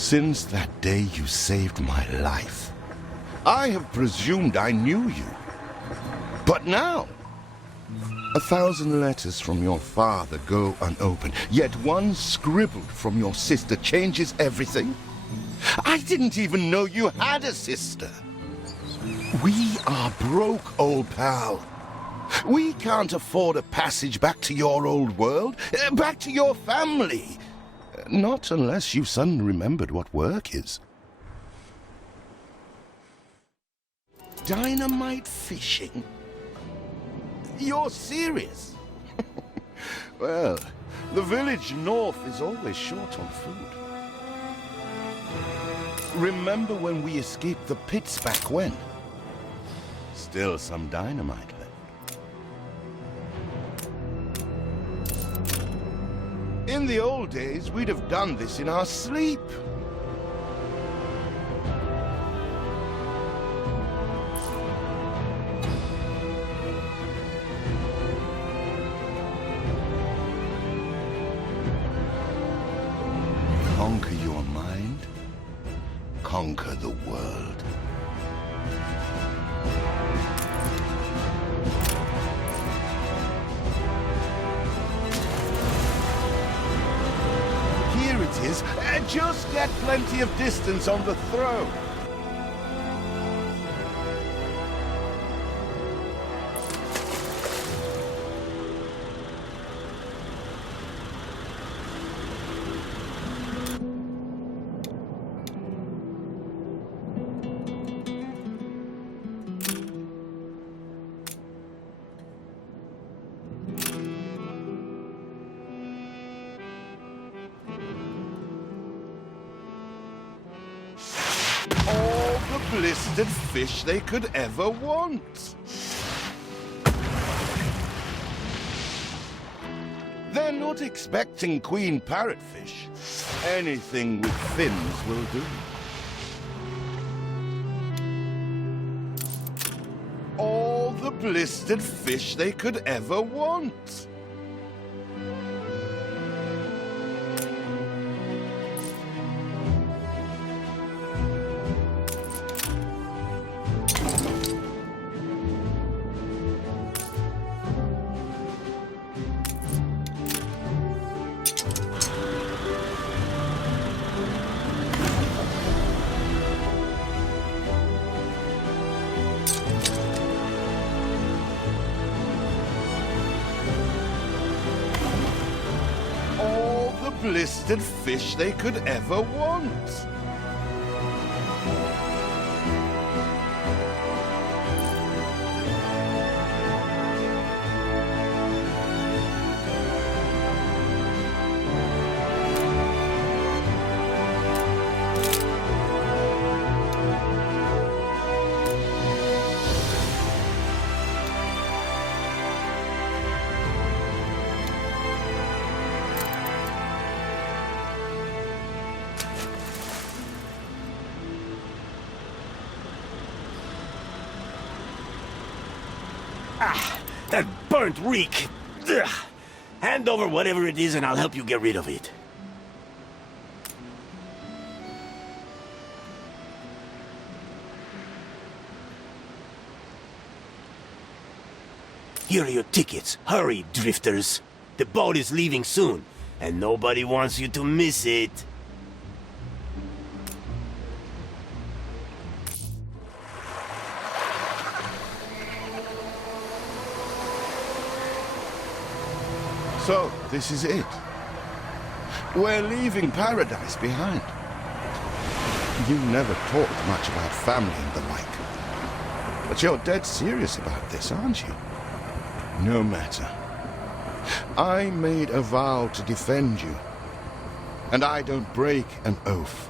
Since that day you saved my life, I have presumed I knew you. But now, 1,000 letters from your father go unopened, yet one scribbled from your sister changes everything. I didn't even know you had a sister. We are broke, old pal. We can't afford a passage back to your old world, back to your family. Not unless you suddenly remembered what work is. Dynamite fishing? You're serious? Well, the village north is always short on food. Remember when we escaped the pits back when? Still some dynamite left. In the old days, we'd have done this in our sleep. Conquer your mind, conquer the world. Here it is. Just get plenty of distance on the throw. Blistered fish they could ever want. They're not expecting queen parrotfish. Anything with fins will do. All the blistered fish they could ever want. Blistered fish they could ever want. That burnt reek! Ugh. Hand over whatever it is and I'll help you get rid of it. Here are your tickets. Hurry, drifters. The boat is leaving soon, and nobody wants you to miss it. So, this is it. We're leaving paradise behind. You never talked much about family and the like. But you're dead serious about this, aren't you? No matter. I made a vow to defend you. And I don't break an oath.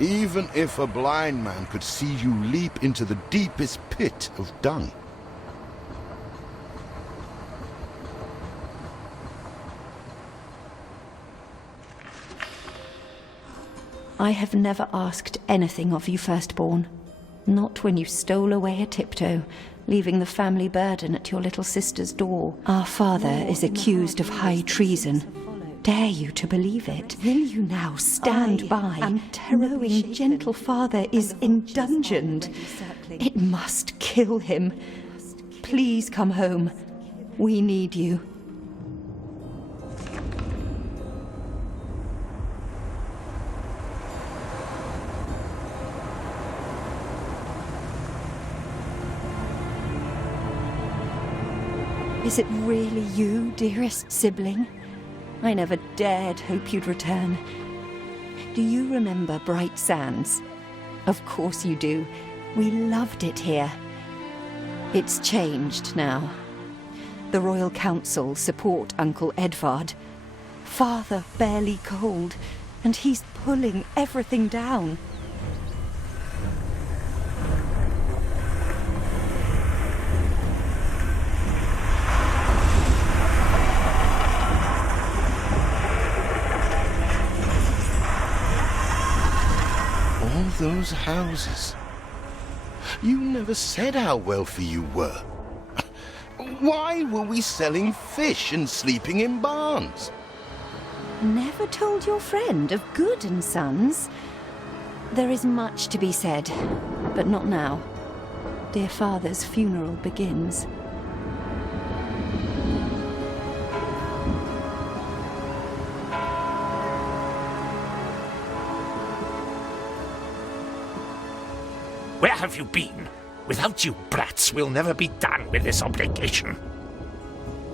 Even if a blind man could see you leap into the deepest pit of dung. I have never asked anything of you, firstborn. Not when you stole away a tiptoe, leaving the family burden at your little sister's door. Our father is accused of high treason. dare you to believe it. Will you now stand by, knowing gentle father is indungeoned? It must kill him. Please come home. We need you. Is it really you, dearest sibling? I never dared hope you'd return. Do you remember Bright Sands? Of course you do. We loved it here. It's changed now. The Royal Council support Uncle Edvard. Father barely cold, and he's pulling everything down. All those houses. You never said how wealthy you were. Why were we selling fish and sleeping in barns? Never told your friend of Good and Sons? There is much to be said, but not now. Dear father's funeral begins. Where have you been? Without you brats, we'll never be done with this obligation.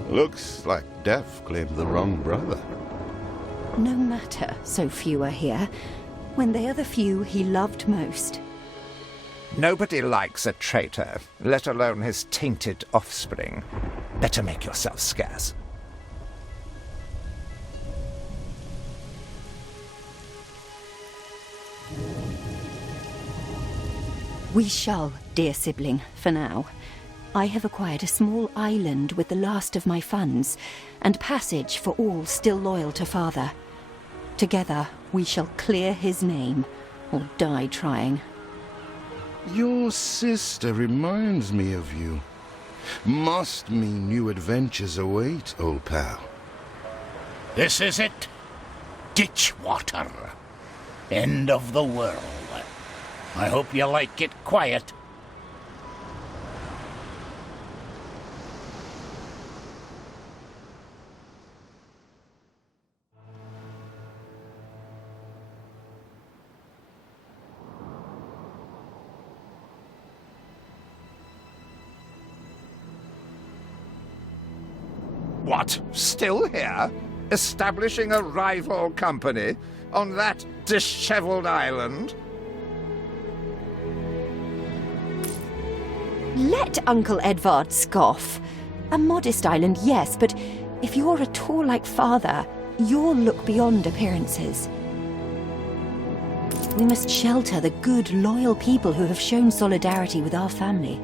Looks like Death claimed the wrong brother. No matter, so few are here, when they are the few he loved most. Nobody likes a traitor, let alone his tainted offspring. Better make yourself scarce. We shall, dear sibling, for now. I have acquired a small island with the last of my funds, and passage for all still loyal to father. Together, we shall clear his name, or die trying. Your sister reminds me of you. Must mean new adventures await, old pal. This is it. Ditch water. End of the world. I hope you like it quiet. What? Still here? Establishing a rival company on that disheveled island? Let Uncle Edvard scoff. A modest island, yes, but if you're at all like father, you'll look beyond appearances. We must shelter the good, loyal people who have shown solidarity with our family.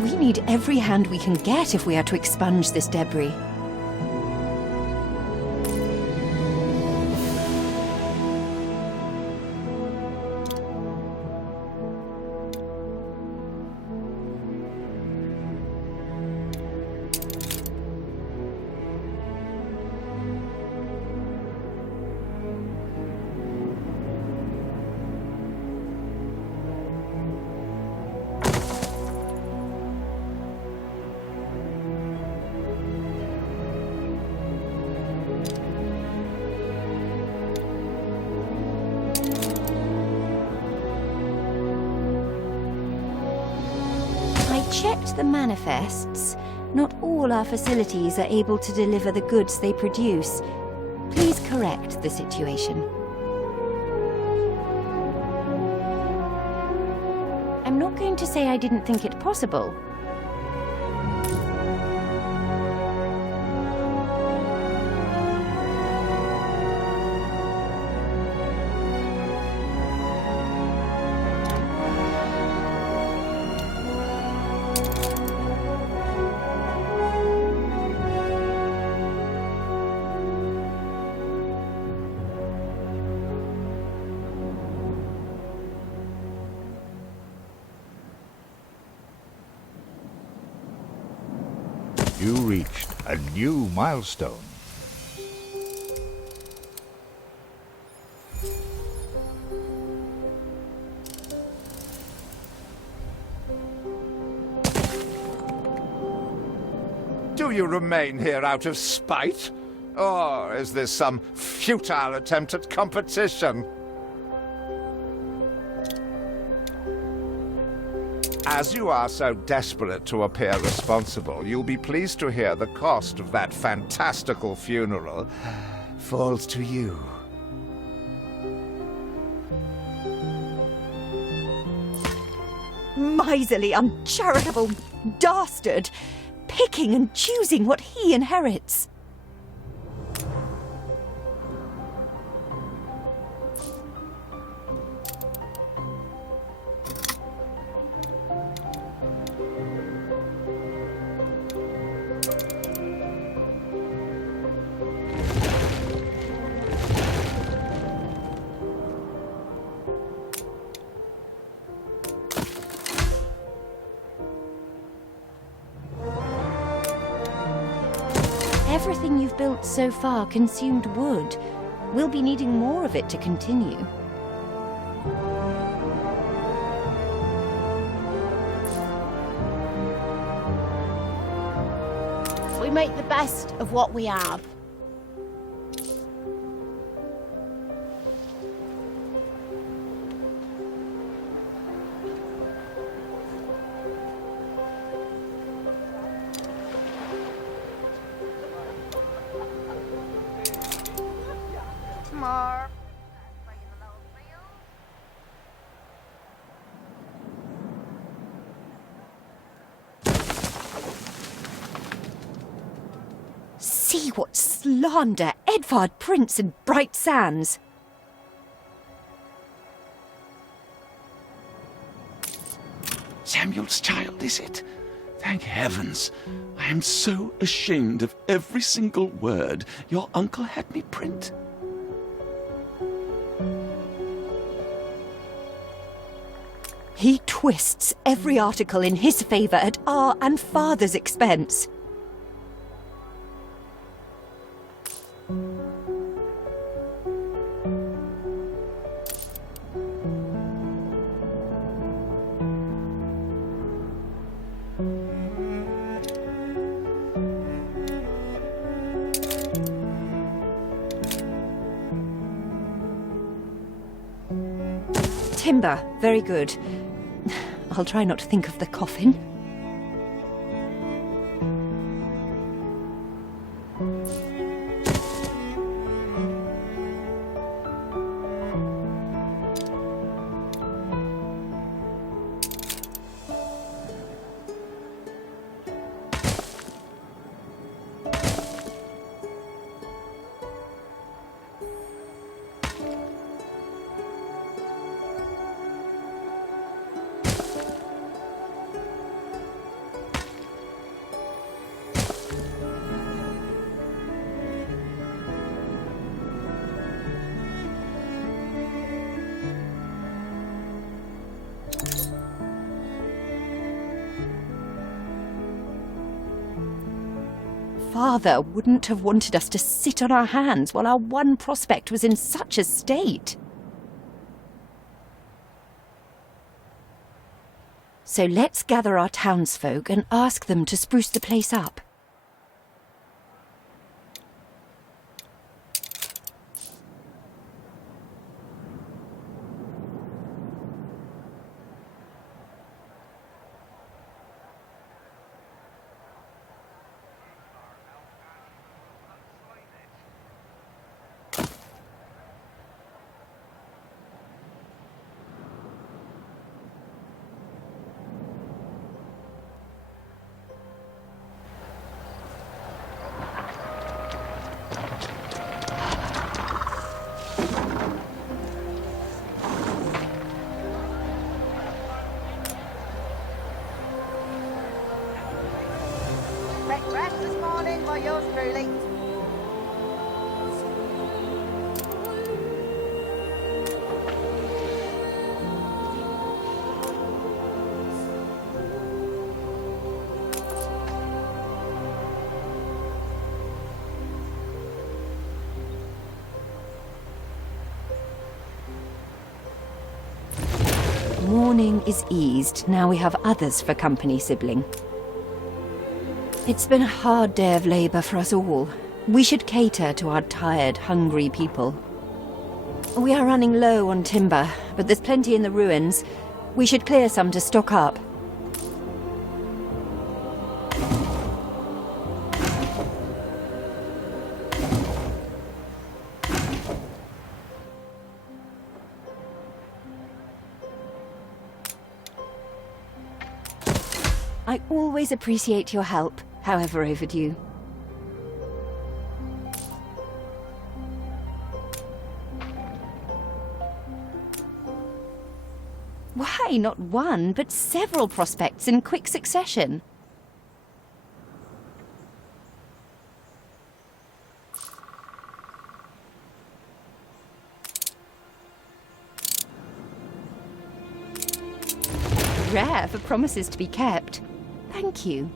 We need every hand we can get if we are to expunge this debris. Checked the manifests. Not all our facilities are able to deliver the goods they produce. Please correct the situation. I'm not going to say I didn't think it possible. You reached a new milestone. Do you remain here out of spite? Or is this some futile attempt at competition? As you are so desperate to appear responsible, you'll be pleased to hear the cost of that fantastical funeral falls to you. Miserly, uncharitable dastard! Picking and choosing what he inherits. Everything you've built so far consumed wood. We'll be needing more of it to continue. We make the best of what we have. See what slander Edvard Prince and Bright Sands. Samuel's child, is it? Thank heavens. I am so ashamed of every single word your uncle had me print. He twists every article in his favour at our and father's expense. Timber, very good. I'll try not to think of the coffin. Father wouldn't have wanted us to sit on our hands while our one prospect was in such a state. So let's gather our townsfolk and ask them to spruce the place up. Breakfast this morning by yours truly. mourning is eased. Now we have others for company, sibling. It's been a hard day of labor for us all. We should cater to our tired, hungry people. We are running low on timber, but there's plenty in the ruins. We should clear some to stock up. I always appreciate your help, however overdue. Why not one, but several prospects in quick succession? Rare for promises to be kept. Thank you.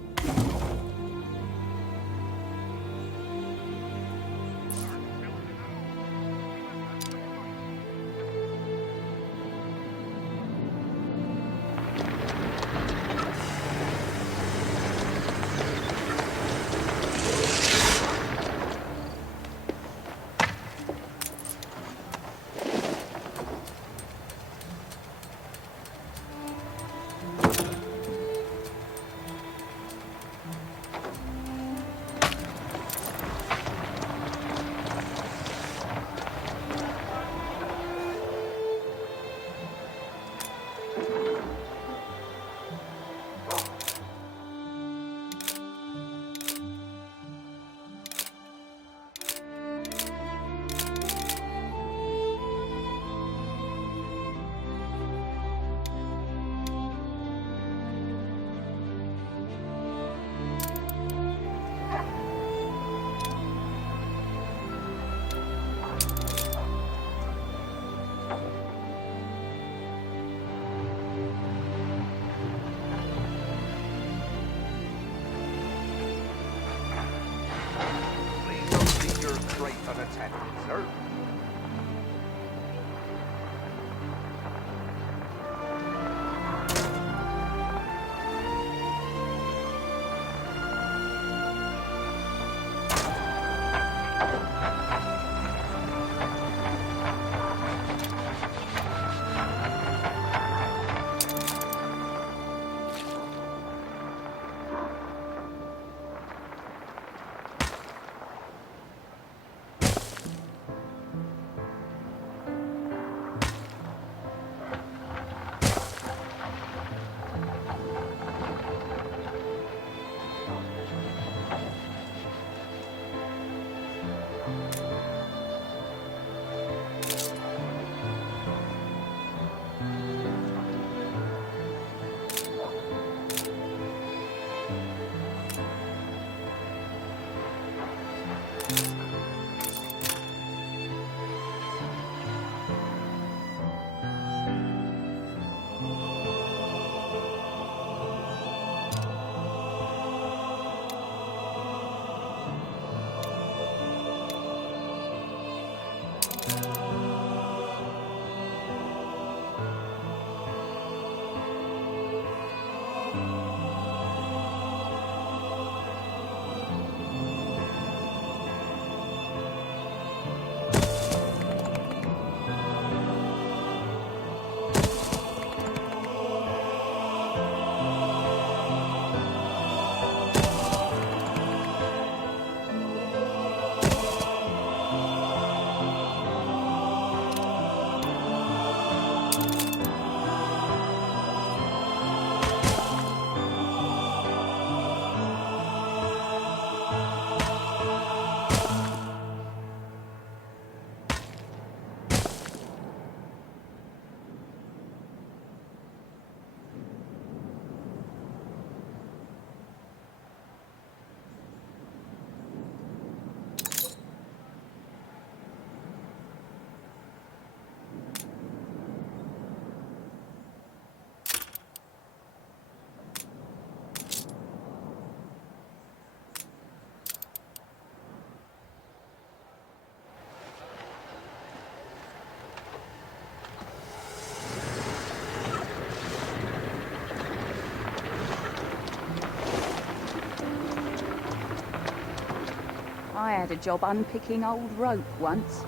I had a job unpicking old rope once.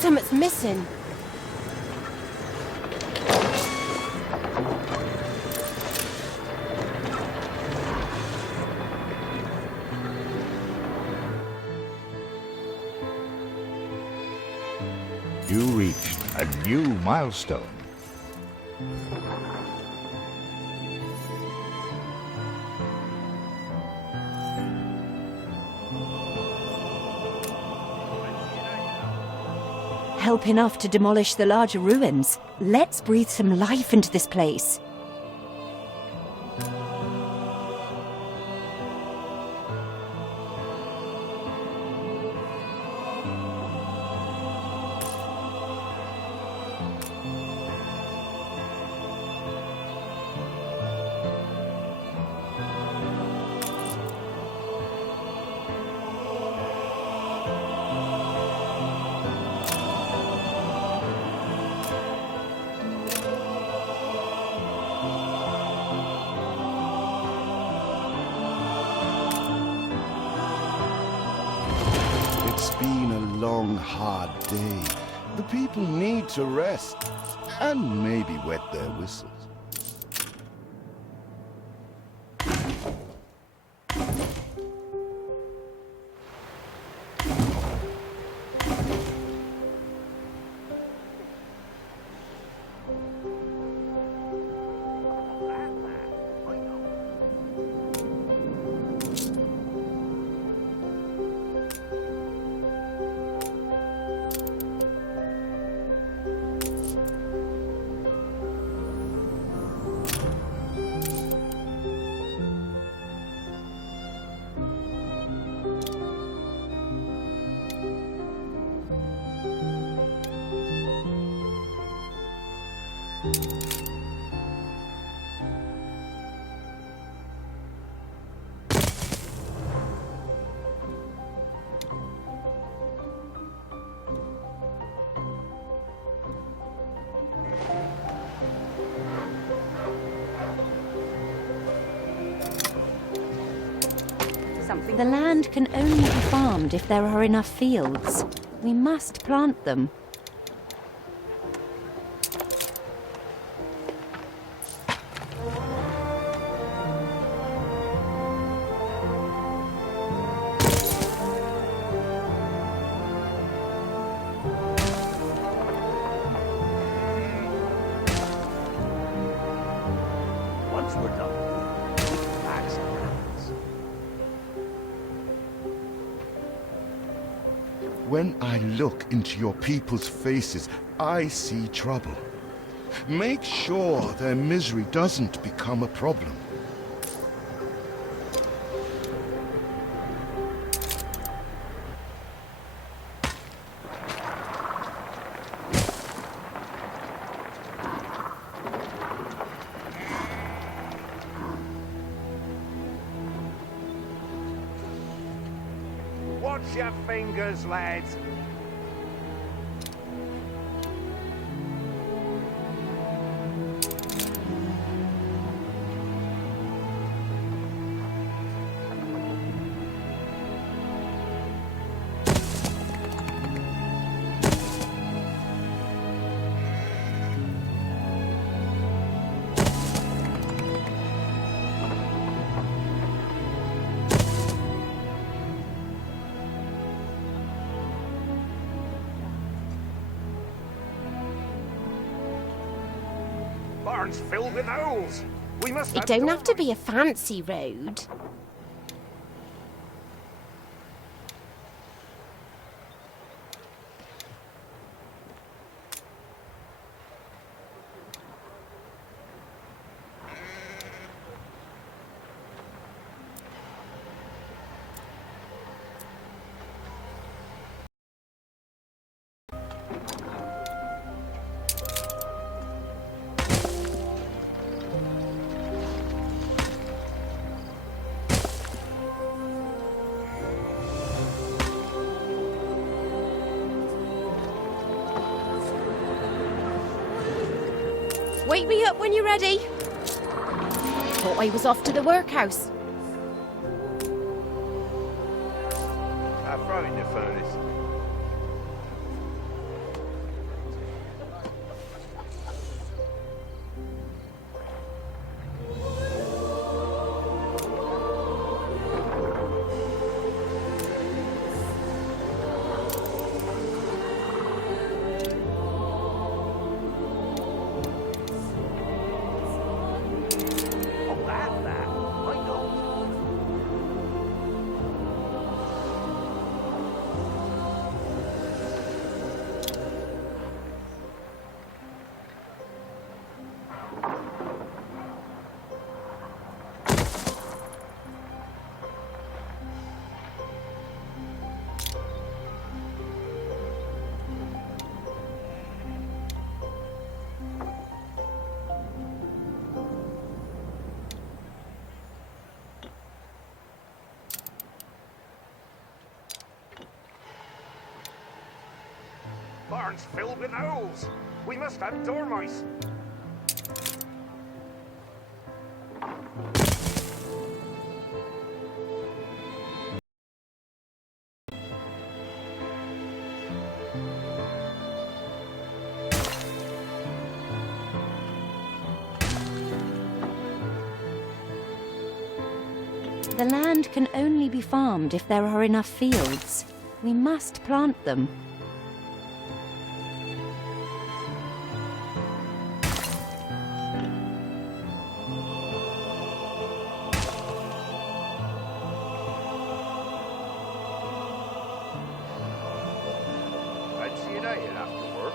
Something's missing. You reached a new milestone. Help enough to demolish the larger ruins. Let's breathe some life into this place. It's been a long, hard day. The people need to rest and maybe wet their whistles. The land can only be farmed if there are enough fields. We must plant them. Once we're done, relax our hands. When I look into your people's faces, I see trouble. Make sure their misery doesn't become a problem. Watch your fingers, lads. Barn's filled with owls. We must. It don't have to be a fancy road. Wake me up when you're ready. Thought I was off to the workhouse. throw it in the furnace. Barn's filled with owls. We must have dormice. The land can only be farmed if there are enough fields. We must plant them. I'd see you later after work.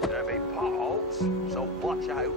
There'll be potholes, so watch out.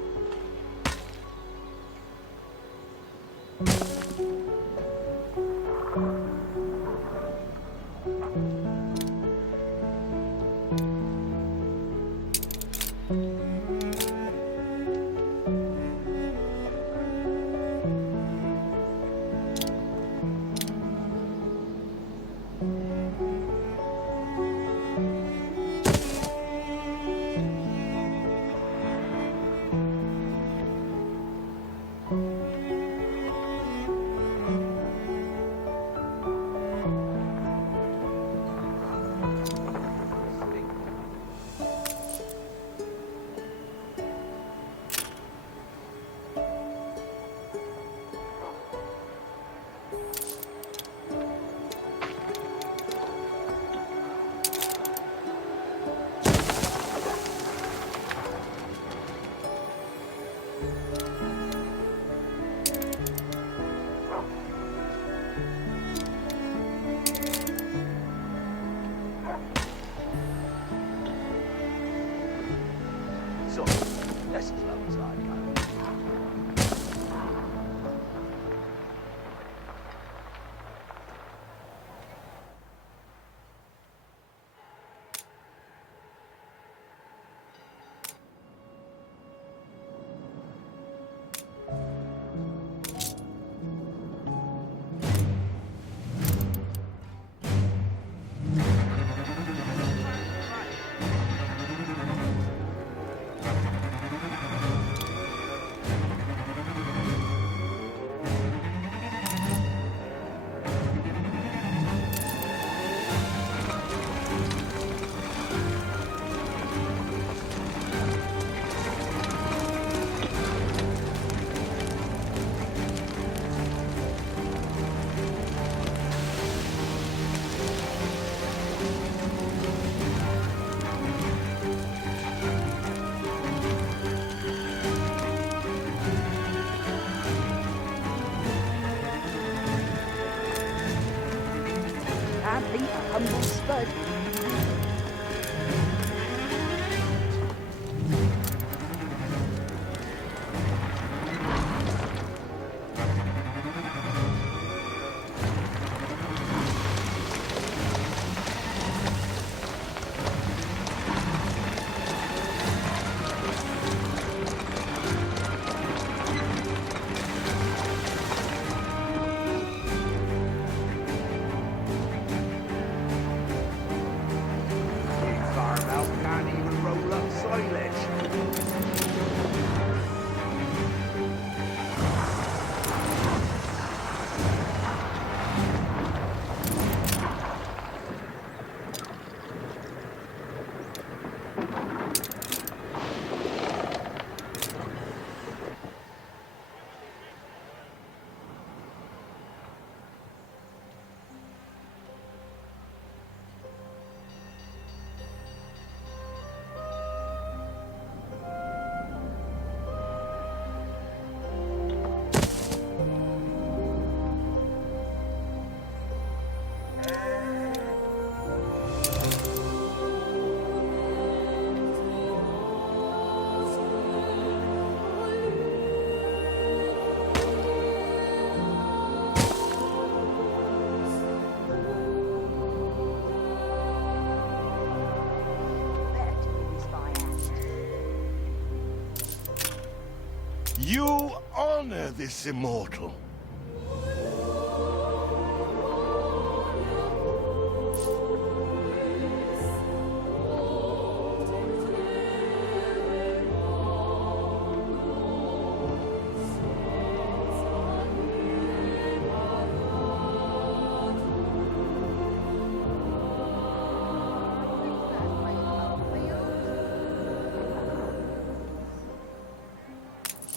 So, that's as low as I go. humble spud. Farm out can't even roll up silage. Better do this by hand. You honor this immortal.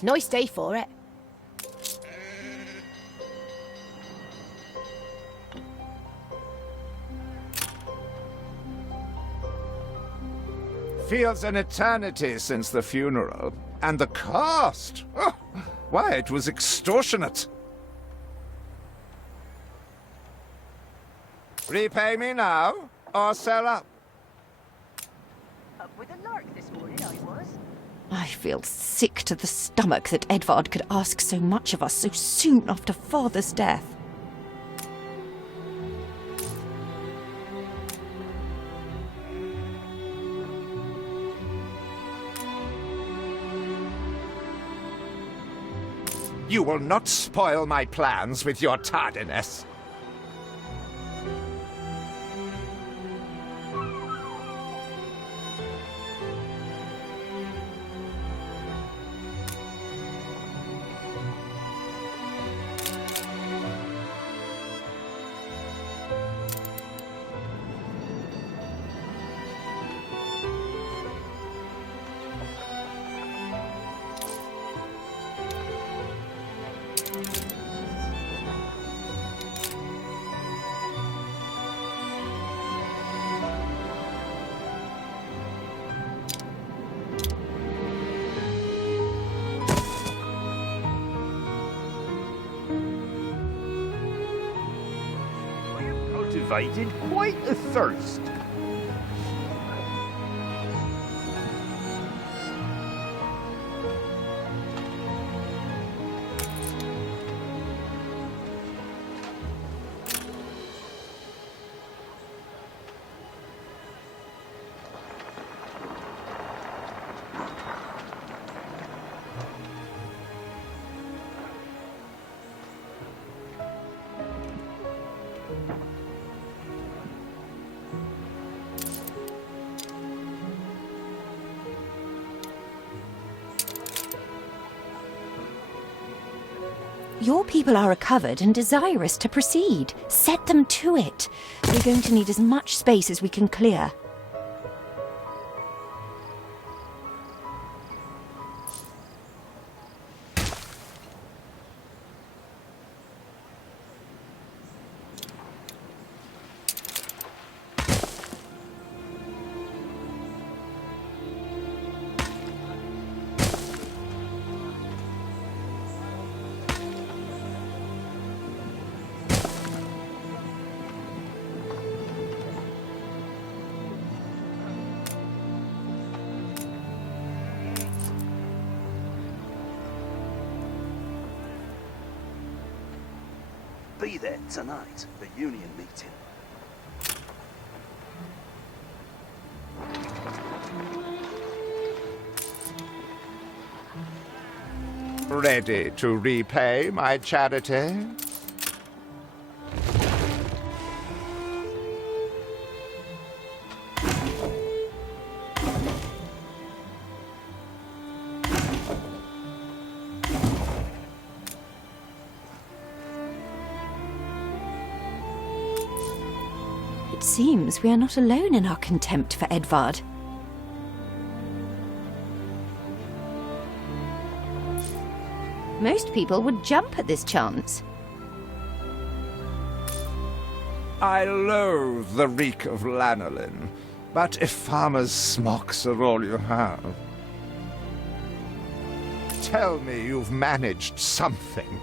Nice day for it. Feels an eternity since the funeral. And the cost! Oh, why, it was extortionate. Repay me now, or sell up. Up with a lark this morning, I was. I feel sick to the stomach that Edvard could ask so much of us so soon after Father's death. You will not spoil my plans with your tardiness. I have cultivated quite a thirst. Your people are recovered and desirous to proceed. Set them to it. We're going to need as much space as we can clear. be there tonight, the union meeting. Ready to repay my charity? It seems we are not alone in our contempt for Edvard. Most people would jump at this chance. I loathe the reek of lanolin, but if farmers' smocks are all you have, tell me you've managed something.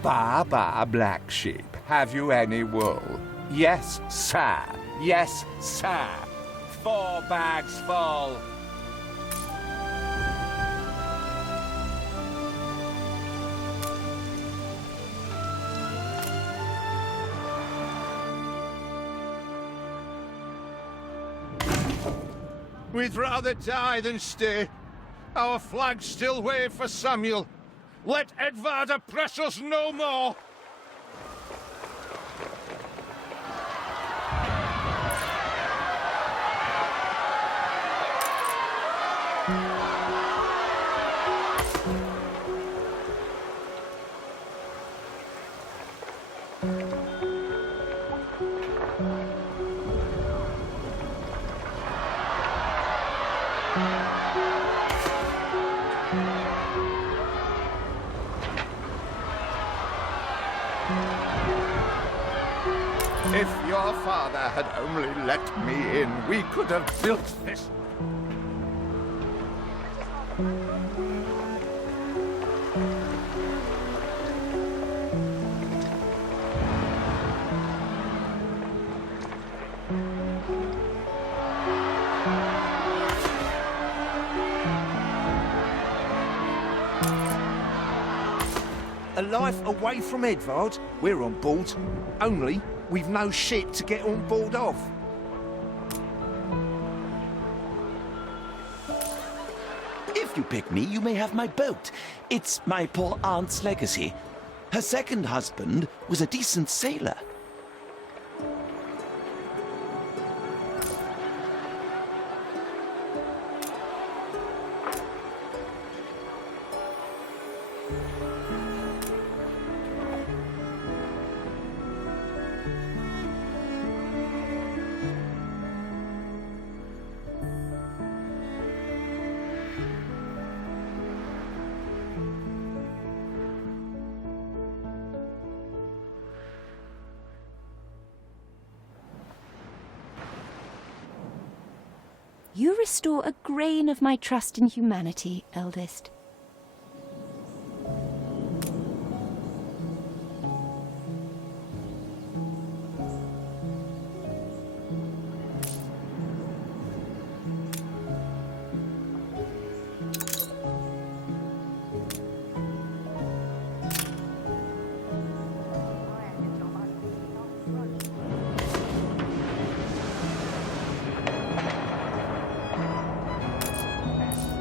Ba, black sheep, have you any wool? Yes, sir. Yes, sir. 4 bags full. We'd rather die than stay. Our flags still wave for Samuel. Let Edvard oppress us no more. If your father had only let me in, we could have built this. A life away from Edvard? We're on board. Only we've no ship to get on board of. If you pick me, you may have my boat. It's my poor aunt's legacy. Her second husband was a decent sailor. You restore a grain of my trust in humanity, eldest.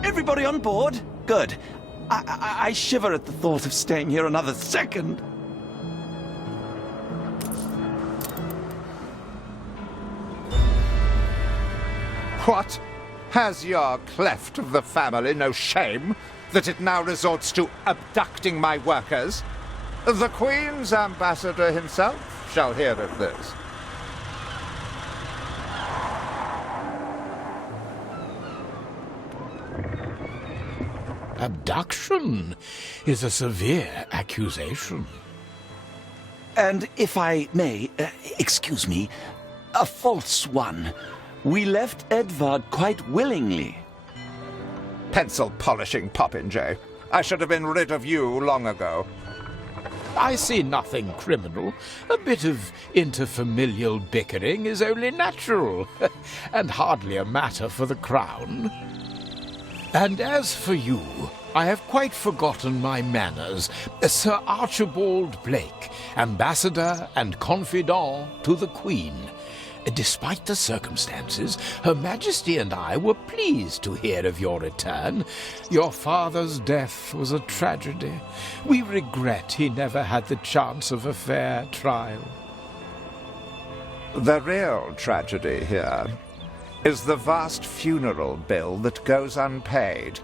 Everybody on board? Good. I shiver at the thought of staying here another second. What? Has your cleft of the family no shame that it now resorts to abducting my workers? The Queen's ambassador himself shall hear of this. Abduction is a severe accusation. And if I may, excuse me, a false one. We left Edvard quite willingly. Pencil polishing popinjay. I should have been rid of you long ago. I see nothing criminal. A bit of interfamilial bickering is only natural, and hardly a matter for the Crown. And as for you, I have quite forgotten my manners. Sir Archibald Blake, ambassador and confidant to the Queen. Despite the circumstances, Her Majesty and I were pleased to hear of your return. Your father's death was a tragedy. We regret he never had the chance of a fair trial. The real tragedy here is the vast funeral bill that goes unpaid,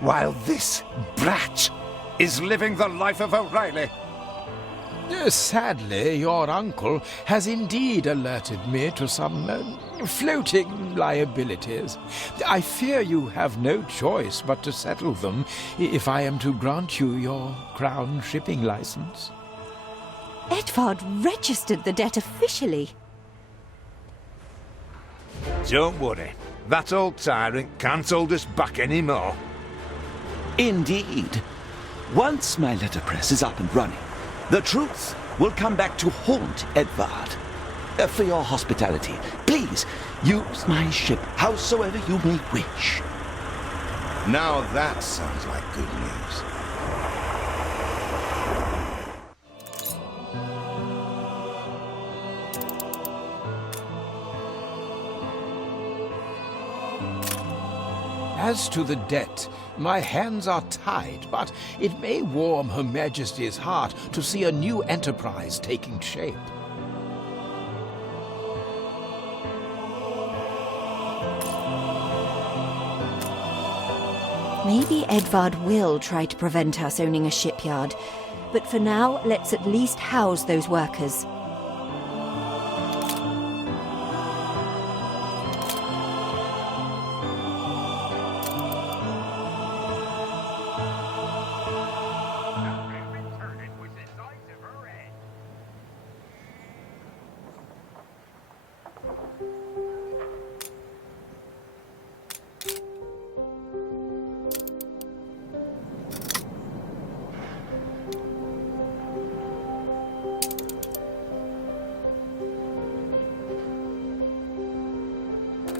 while this brat is living the life of O'Reilly. Sadly, your uncle has indeed alerted me to some floating liabilities. I fear you have no choice but to settle them if I am to grant you your crown shipping license. Edvard registered the debt officially. Don't worry. That old tyrant can't hold us back anymore. Indeed. Once my letterpress is up and running, the truth will come back to haunt Edvard. For your hospitality, please use my ship howsoever you may wish. Now that sounds like good news. As to the debt, my hands are tied, but it may warm Her Majesty's heart to see a new enterprise taking shape. Maybe Edvard will try to prevent us owning a shipyard, but for now, let's at least house those workers.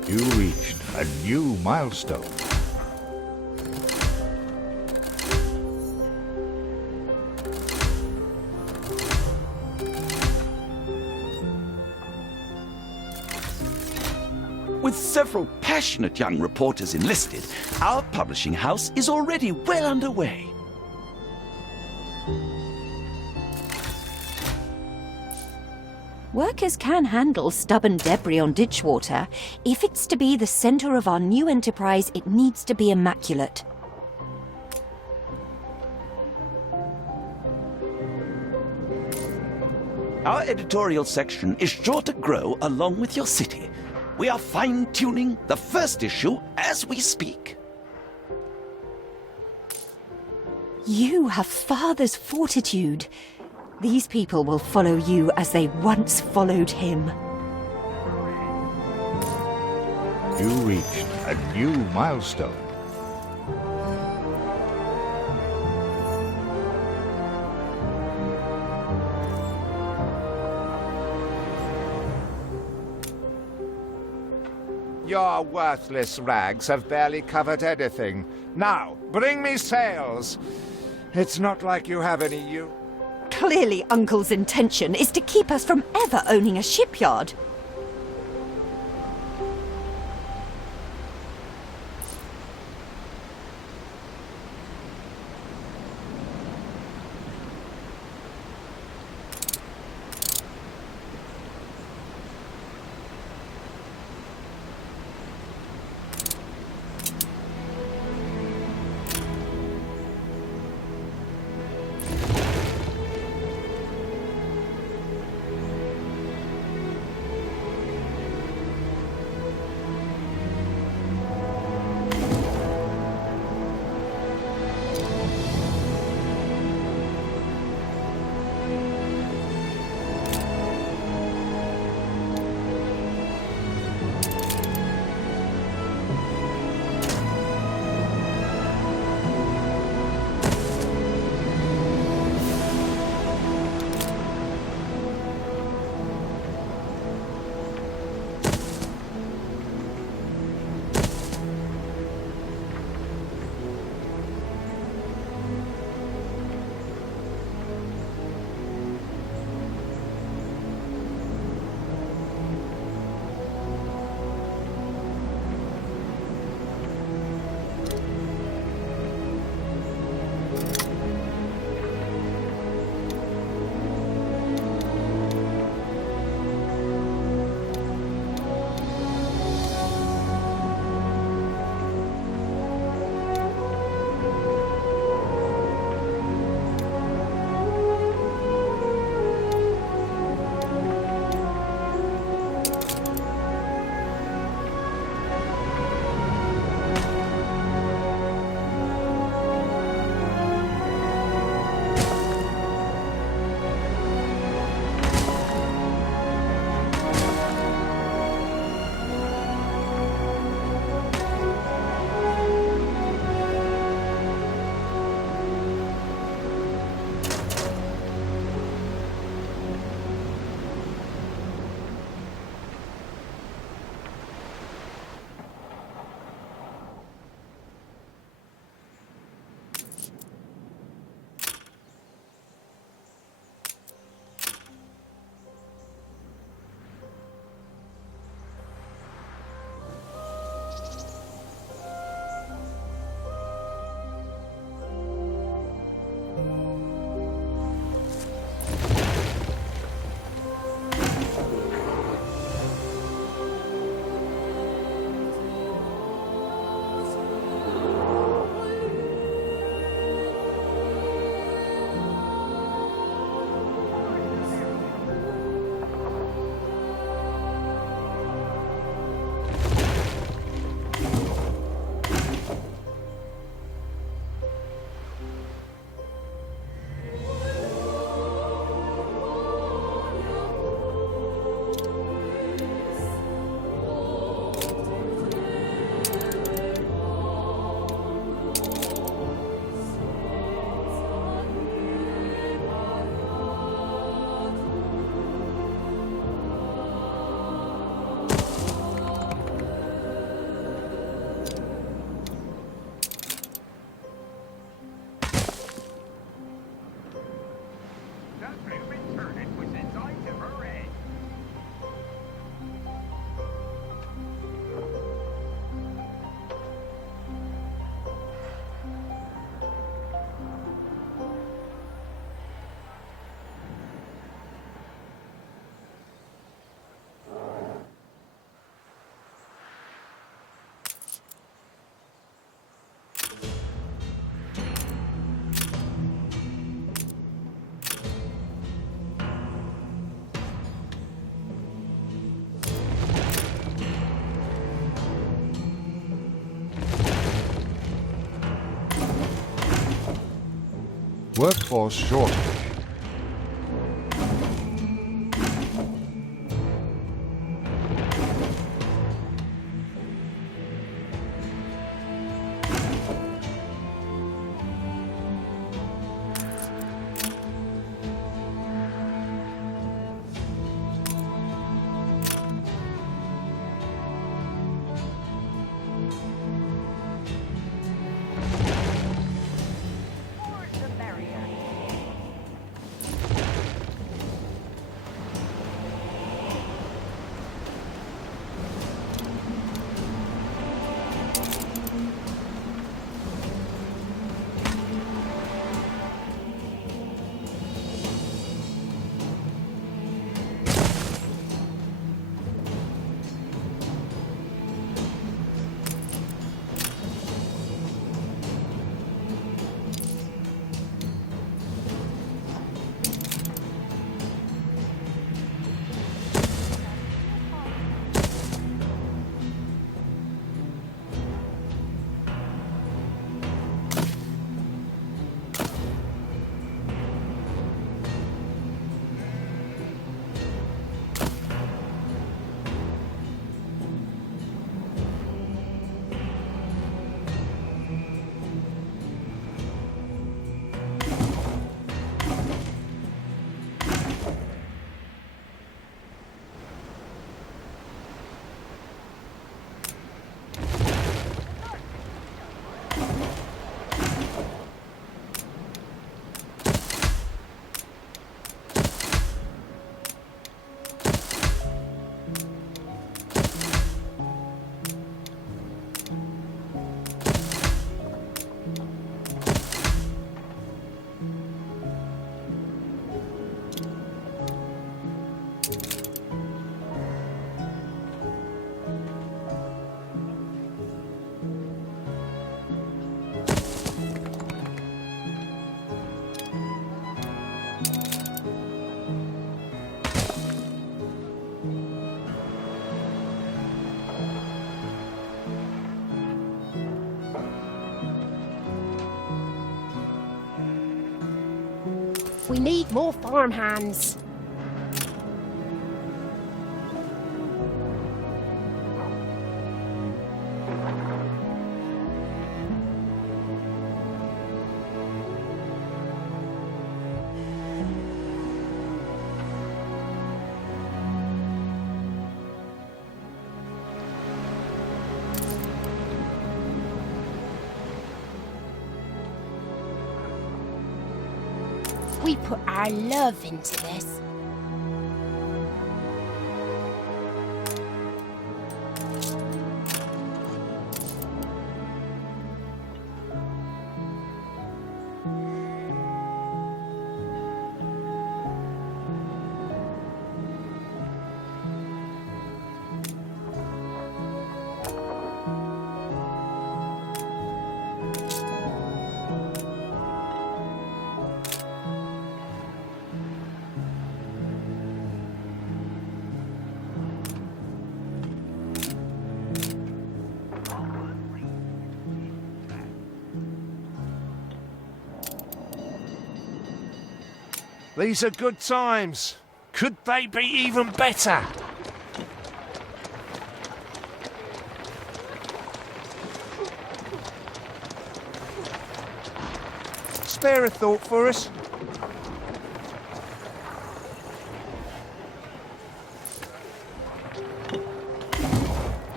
You reached a new milestone. With several passionate young reporters enlisted, our publishing house is already well underway. Workers can handle stubborn debris on ditchwater. If it's to be the center of our new enterprise, it needs to be immaculate. Our editorial section is sure to grow along with your city. We are fine-tuning the first issue as we speak. You have father's fortitude. These people will follow you as they once followed him. You reached a new milestone. Your worthless rags have barely covered anything. Now, bring me sails. It's not like you have any use. Clearly, Uncle's intention is to keep us from ever owning a shipyard. Workforce shortage. We need more farmhands. We put our love into this. These are good times. Could they be even better? Spare a thought for us?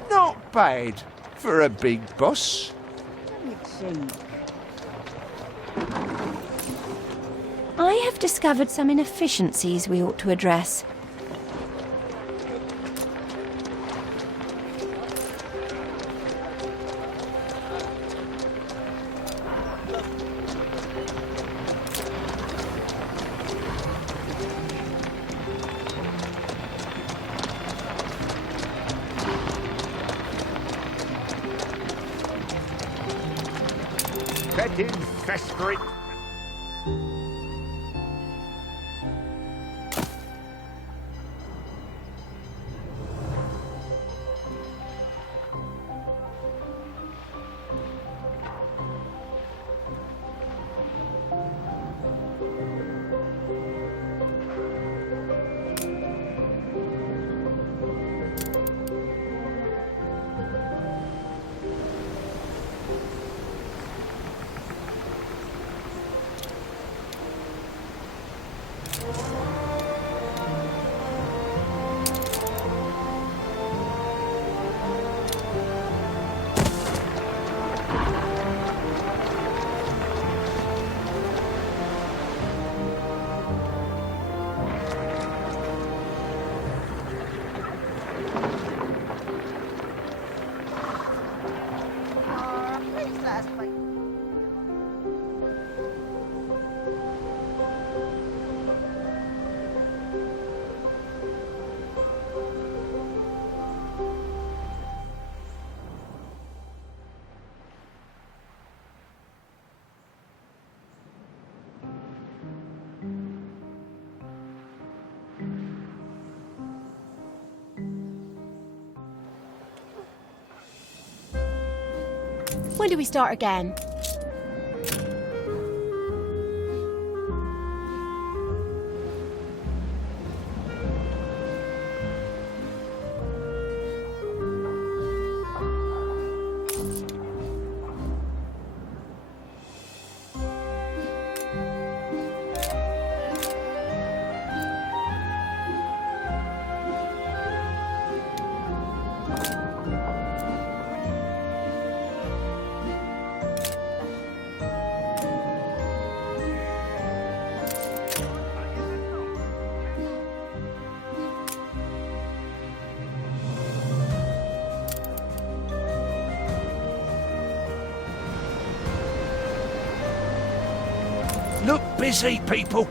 Not bad for a big boss. I have discovered some inefficiencies we ought to address. Getting desperate. has faith. When do we start again? Look busy, people.